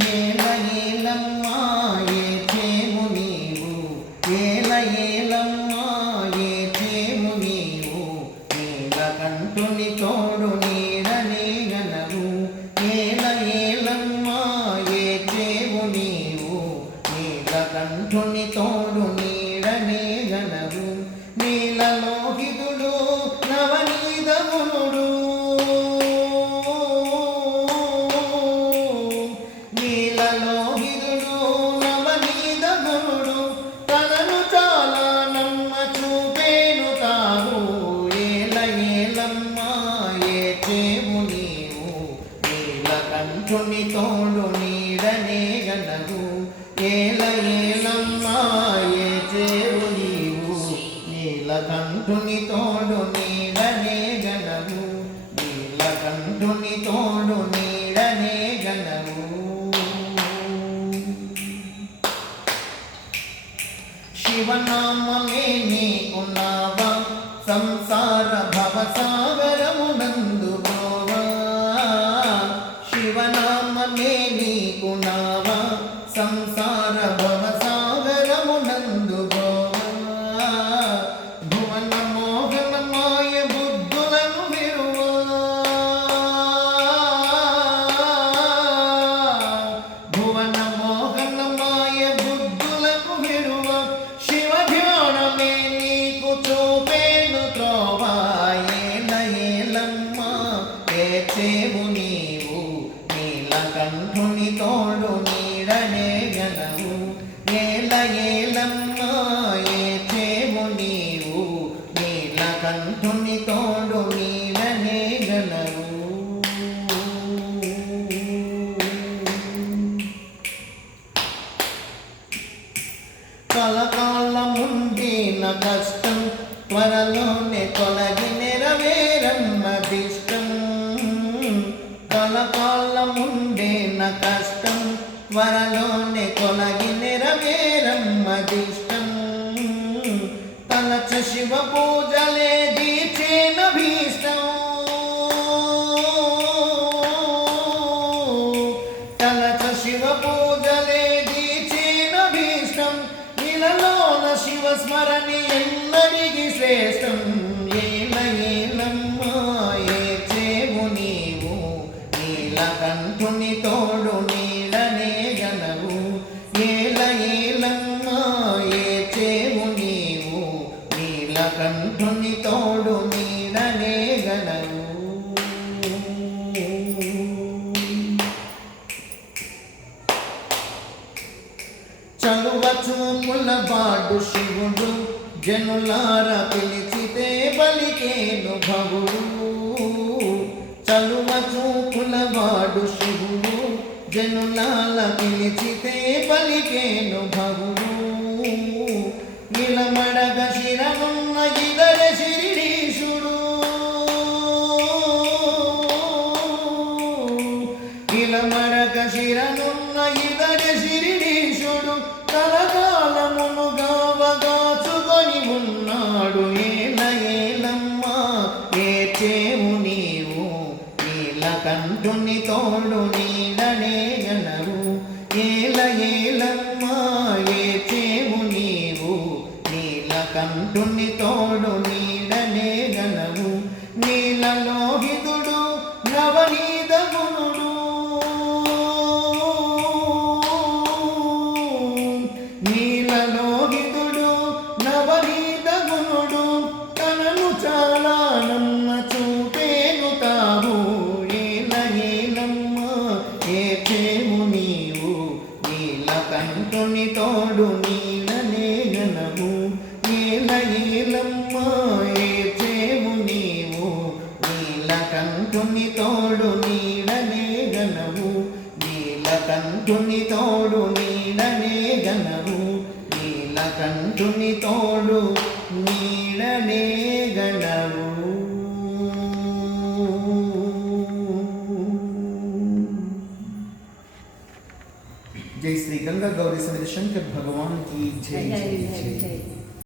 ఏల ఏ చేము నీవు నీలకంఠుని తోడు నీడనే గనవు. ఏల ఏలమ్మా ఏ చేవు నీవు? నీలకంఠుని తోడు నీడనే గనవు. నీలకంఠుని తోడు నీడనే గనవు. శివనామమే నీకున్నావా? సంసార భవసా కలకాలముండిన కష్టం త్వరలోనే తొలగి నెరవేరమ్మదిష్టం కలకాలముండిన కష్టం త్వరలోనే తొలగి నెరవేరమ్మదిష్టం తలచ శివ పూజలే స్మరణి ఎన్నడికి శ్రేష్టం? ఏల చేవు నీవు? నీలకంఠుని తోడు నీడనే గనవు ఏల చేవు నీవు? నీలకంఠుని తోడు చలువ చూముల బాడు శివుడు జనులార పిలిచితే బలికేను భవుడు. చలువ చూపుల వాడు శివుడు జనులాల పిలిచితే బలికేను భవుడు. నిలమడగ శిరమున్న ఇదర శిరీషుడు నిలమడగ శిరనున్న ఇదర శిరీ తోడు నీడనే గనవు ఏల ఏలమ్మ ఏచేవు నీవు? నీలకంఠుని తోడు నీడ ఏచేము నీవు నీల కంటుని తోడు నీలనే గనము నీల ఈలమ్మ ఏచేము నీవు నీల కంటుని తోడు నీడనే నీల కంటుని తోడు నీడనే నీల కంటుని తోడు నీడనే जय श्री गंगा गौरी समेत शंकर भगवान की जय जय। जय।